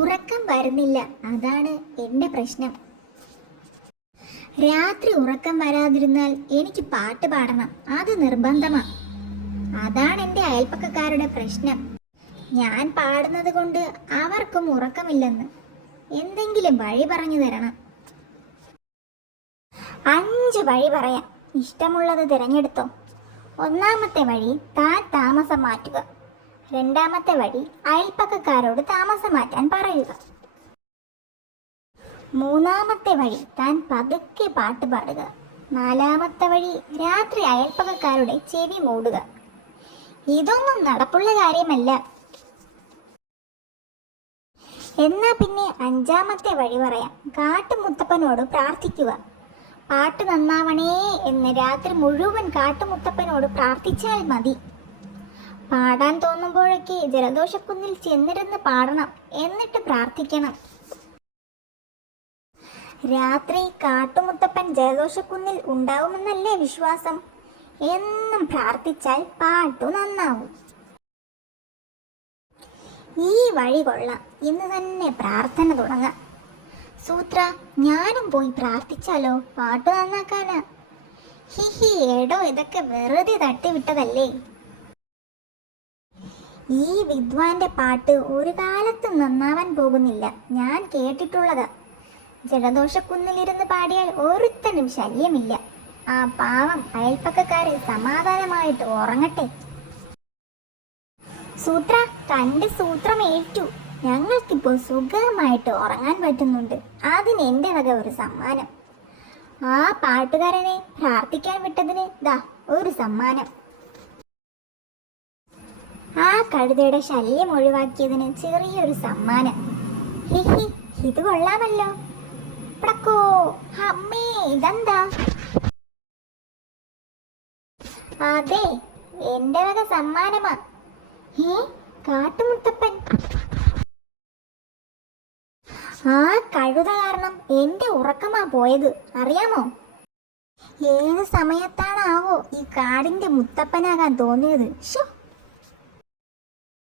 ഉറക്കം വരുന്നില്ല, അതാണ് എൻ്റെ പ്രശ്നം. രാത്രി ഉറക്കം വരാതിരുന്നാൽ എനിക്ക് പാട്ട് പാടണം, അത് നിർബന്ധമാണ്. അതാണ് എൻ്റെ അയൽപ്പക്കക്കാരുടെ പ്രശ്നം. ഞാൻ പാടുന്നത് കൊണ്ട് അവർക്കും ഉറക്കമില്ലെന്ന്. എന്തെങ്കിലും വഴി പറഞ്ഞു തരണം. 5 വഴി പറയാം, ഇഷ്ടമുള്ളത് തിരഞ്ഞെടുത്തോ. ഒന്നാമത്തെ വഴി, താൻ താമസം മാറ്റുക. രണ്ടാമത്തെ വഴി, അയൽപ്പക്കക്കാരോട് താമസം മാറ്റാൻ പറയുക. മൂന്നാമത്തെ വഴി, താൻ പതുക്കെ പാട്ട് പാടുക. നാലാമത്തെ വഴി, രാത്രി അയൽപ്പക്കക്കാരുടെ ചെവി മൂടുക. ഇതൊന്നും നടപ്പുള്ള കാര്യമല്ല. എന്നാ പിന്നെ 5ാമത്തെ വഴി പറയാം. കാട്ടുമുത്തപ്പനോട് പ്രാർത്ഥിക്കുക. പാട്ട് നന്നാവണേ എന്ന് രാത്രി മുഴുവൻ കാട്ടുമുത്തപ്പനോട് പ്രാർത്ഥിച്ചാൽ മതി. പാടാൻ തോന്നുമ്പോഴൊക്കെ ജലദോഷക്കുന്നിൽ ചെന്നിരുന്ന് പാടണം, എന്നിട്ട് പ്രാർത്ഥിക്കണം. രാത്രി കാട്ടുമുത്തപ്പൻ ജലദോഷക്കുന്നിൽ ഉണ്ടാവുമെന്നല്ലേ വിശ്വാസം. എന്നും പ്രാർത്ഥിച്ചാൽ പാട്ടു നന്നാവും. ഈ വഴി കൊള്ളാം, ഇന്ന് തന്നെ പ്രാർത്ഥന തുടങ്ങാം. സൂത്ര, ഞാനും പോയി പ്രാർത്ഥിച്ചാലോ, പാട്ട് നന്നാക്കാനാ. ഹിഹി, എടോ, ഇതൊക്കെ വെറുതെ തട്ടിവിട്ടതല്ലേ. ഈ വിദ്വാന്റെ പാട്ട് ഒരു കാലത്തും നന്നാവാൻ പോകുന്നില്ല, ഞാൻ കേട്ടിട്ടുള്ളതാ. ജലദോഷക്കുന്നിലിരുന്ന് പാടിയാൽ ഒരുത്തനും ശല്യമില്ല. ആ പാവം അയൽപ്പക്കക്കാര് സമാധാനമായിട്ട് ഉറങ്ങട്ടെ. സൂത്ര, തന്റെ സൂത്രം ഏറ്റു. ഞങ്ങൾക്കിപ്പോൾ സുഖമായിട്ട് ഉറങ്ങാൻ പറ്റുന്നുണ്ട്. അതിന് എൻ്റെ വക ഒരു സമ്മാനം. ആ പാട്ടുകാരനെ പ്രാർത്ഥിക്കാൻ വിട്ടതിന് ദാ ഒരു സമ്മാനം. ആ കഴുതയുടെ ശല്യം ഒഴിവാക്കിയതിന് ചെറിയൊരു സമ്മാനം. ഹിഹി, ഇത് കൊള്ളാമല്ലോ. പ്ടക്കോ, അമ്മേ, ഇതെന്താ? അതെ, എൻ്റെ വക സമ്മാനമാ. കാട്ടുമുത്തപ്പൻ. ആ കഴുത കാരണം എൻ്റെ ഉറക്കമാ പോയത്, അറിയാമോ? ഏത് സമയത്താണാവോ ഈ കാടിൻ്റെ മുത്തപ്പനാകാൻ തോന്നിയത്. ശോ.